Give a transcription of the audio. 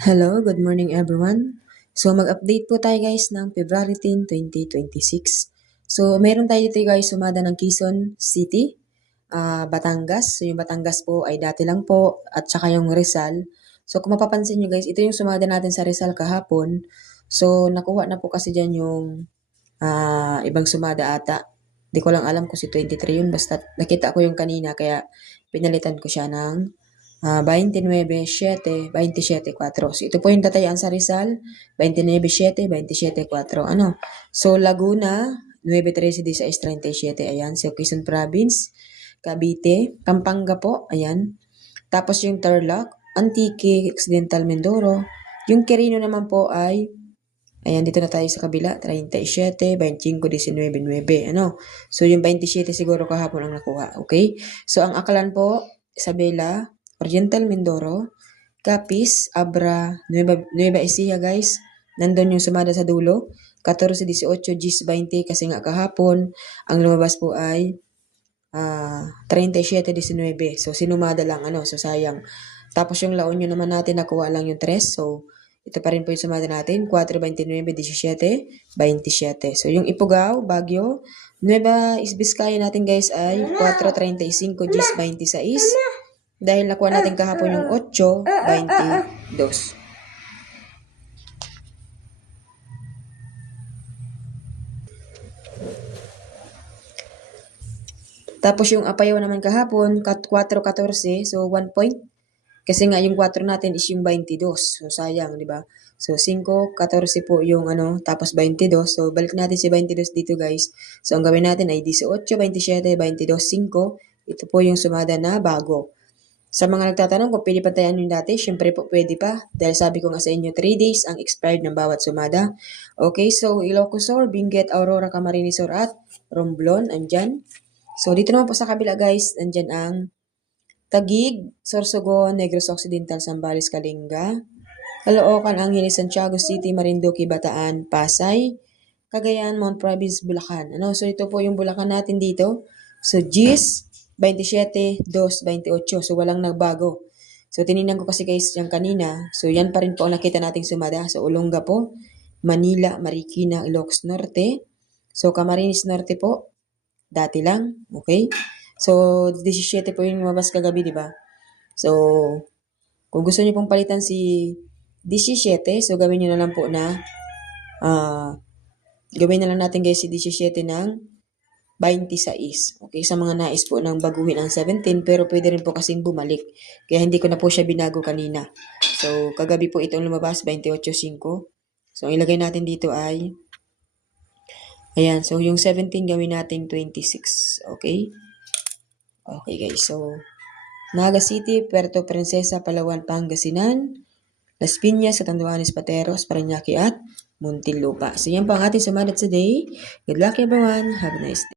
Hello, good morning everyone. So mag-update po tayo guys ng February 10, 2026. So meron tayo dito guys sumada ng Quezon City, Batangas. So yung Batangas po ay dati lang po at saka yung Rizal. So kung mapapansin nyo guys, ito yung sumada natin sa Rizal kahapon. So nakuha na po kasi dyan yung ibang sumada ata. Di ko lang alam kung si 23 yun. Basta nakita ko yung kanina kaya pinalitan ko siya ng 29-7, 27-4. So, ito po yung tatayaan sa Rizal, 29-7, 27-4. Ano? So, Laguna, 9-13-16-37. Ayan. So, Quezon Province, Cavite, Pampanga po. Ayan. Tapos yung Tarlac, Antique, Occidental Mindoro. Yung Quirino naman po ay, ayan, dito na tayo sa kabila, 37, 25, 19, 9. Ano? So, yung 27 siguro kahapon ang nakuha. Okay? So, ang Aklan po, Isabela, Oriental Mindoro, Capiz, Abra, Nueva Ecija guys. Nandun yung sumada sa dulo. 14, 18, 20 kasi nga kahapon. Ang lumabas po ay 37, 19. So sinumada lang ano. So sayang. Tapos yung La Union naman natin nakuha lang yung 3. So ito pa rin po yung sumada natin. 4, 29, 17, 27. So yung Ifugao, Baguio, Nueva Vizcaya natin guys ay 4, 35, 26. Dahil nakuha natin kahapon yung 8, 22. Tapos yung Apayao naman kahapon, 4-14, so 1 point. Kasi nga yung 4 natin is yung 22. So sayang, di ba? So 5-14 po yung ano, tapos 22. So balik natin si 22 dito guys. So ang gawin natin ay 18, 27, 22, 5. Ito po yung sumada na bago. Sa mga nagtatanong kung pwede pantayan yung dati, syempre po pwede pa. Dahil sabi ko nga sa inyo, 3 days ang expired ng bawat sumada. Okay, so Ilocos Sur, Benguet, Aurora, Camarines Sur at Romblon, andyan. So dito naman po sa kabila guys, andyan ang Taguig, Sorsogon, Negros Occidental, Zambales, Kalinga, Caloocan, Angeles, Santiago City, Marinduque, Bataan, Pasay, Cagayan, Mount Province, Bulacan. Ano? So ito po yung Bulacan natin dito. So GIS, 27, 2, 28. So walang nagbago. So tinignan ko kasi guys yung kanina. So yan pa rin po ang nakita nating sumada. So Olonga po, Manila, Marikina, Ilocos Norte. So Camarines Norte po, dati lang. Okay? So 17 po yung lumabas kagabi, di ba? So kung gusto niyo pong palitan si 17, so gawin niyo na lang po na gawin na lang natin guys si 17 ng 26. Okay, sa mga nais po ng baguhin ang 17, pero pwede rin po kasing bumalik. Kaya hindi ko na po siya binago kanina. So, kagabi po itong lumabas, 28.5. So, ilagay natin dito ay, ayan, so yung 17 gawin natin 26. Okay? Okay guys, so, Naga City, Puerto Princesa, Palawan, Pangasinan, Las Piñas, Catanduanes, Pateros, Parañaque at Muntinlupa. So, yan po ang ating sumalat today. Good luck everyone. Have a nice day.